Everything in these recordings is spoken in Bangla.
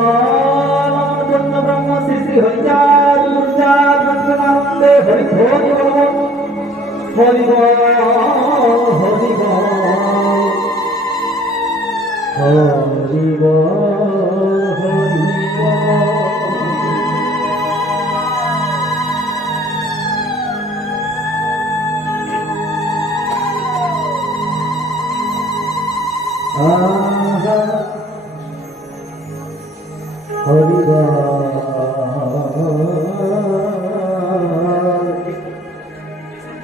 বলবান ব্রহ্ম শ্রী শ্রী হরিচাঁদ গুরুচাঁদ নন্দে হরি হরি হরি হরি হরি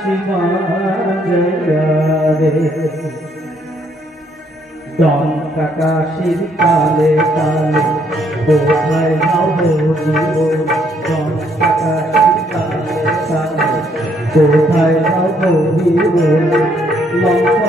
রে গঙ্গা কাশিবা জয়া রে গঙ্গা কাশির কালে কালে কোথায় নবজীব জীব গঙ্গা কাশির কালে কালে কোথায় নবজীব জীব লম্ব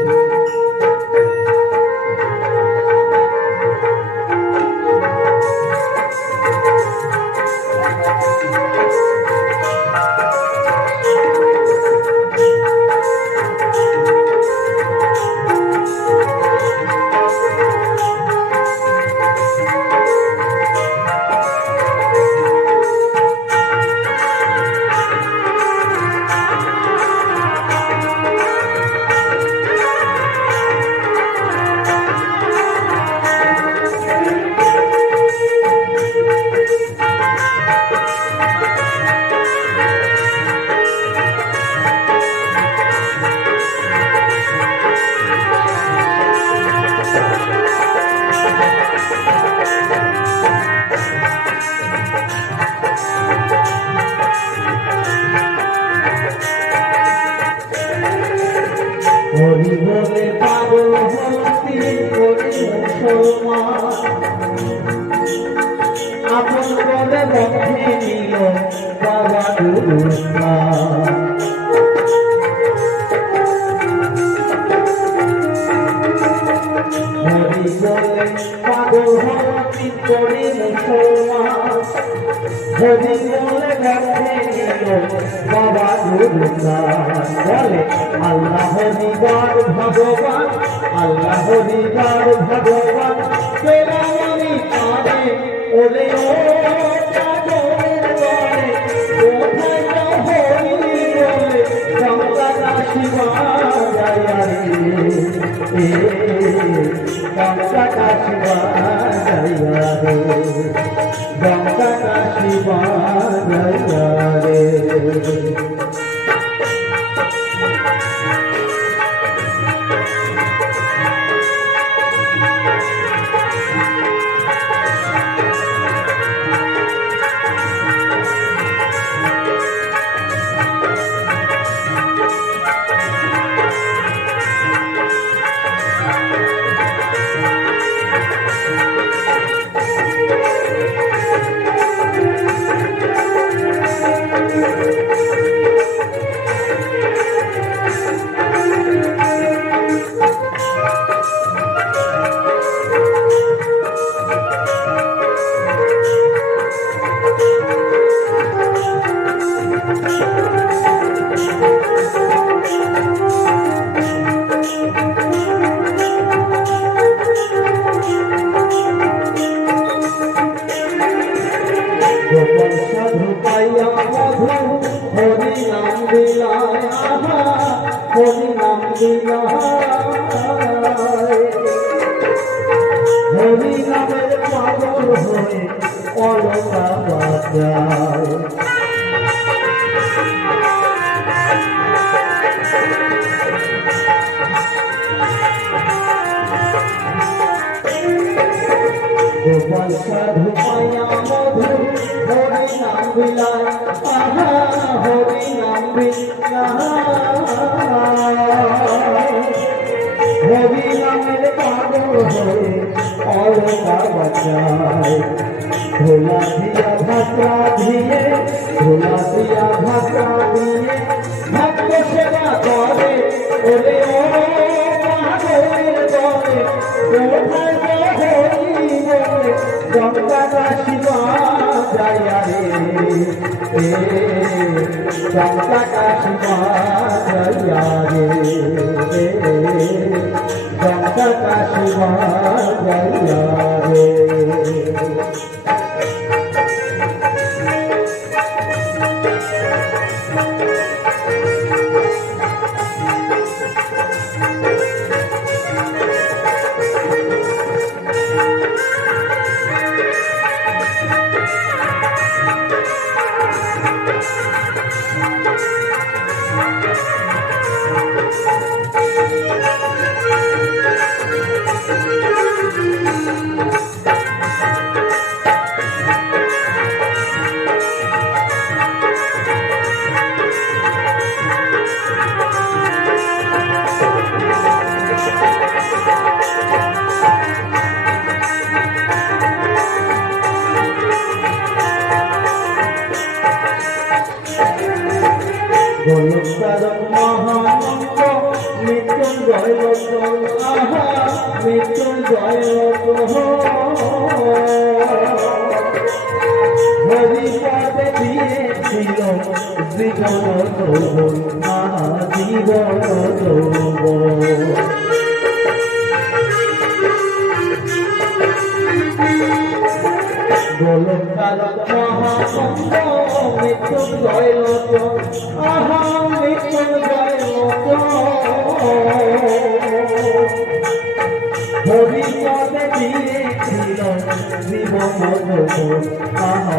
বলে পাগল ভক্তি আপন বলে বন্ধে নিল বাবা দুর্গা। পাগল ভক্তি করে মুসলমান হরি বলে বন্ধে বাবা বলে আল্লাহ দিবার ভগবান আল্লাহ দিবার ভগবান পেরামানি পাবে ওলে ও পাগলের পাইয়া মধু হরি নাম বিলায় হরি নাম বিলায় হরি নামের পাগল হয়ে অলকা বাজায়। বিলায় আহা হরি নাম বিলায় হরি নামের পাগল হয়ে ভোলা দিয়া ভাষা দিয়ে ভক্ত সেবা করে ওরে ও রে মৃত্যুঞ্জয় মৃত্যুঞ্জয় হরিপদে দিয়েছিল জীবন জীবন যৌবন লোক আহা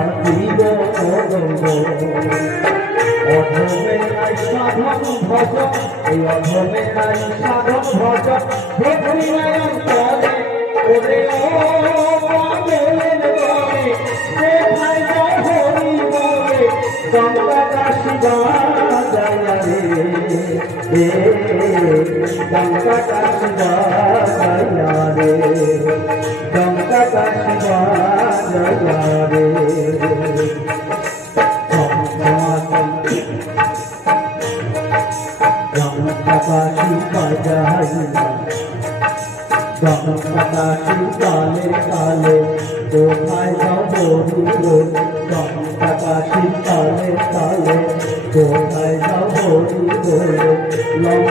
যৌবন অধমে নাই সাধন ভজ এই অধমে নাই সাধন ভজ ভক্তি নয়ন করে ওরে ও কালে কালে কোথায় যাব গঙ্গাকাশি তালে তালে কোথায় যাব লম্ব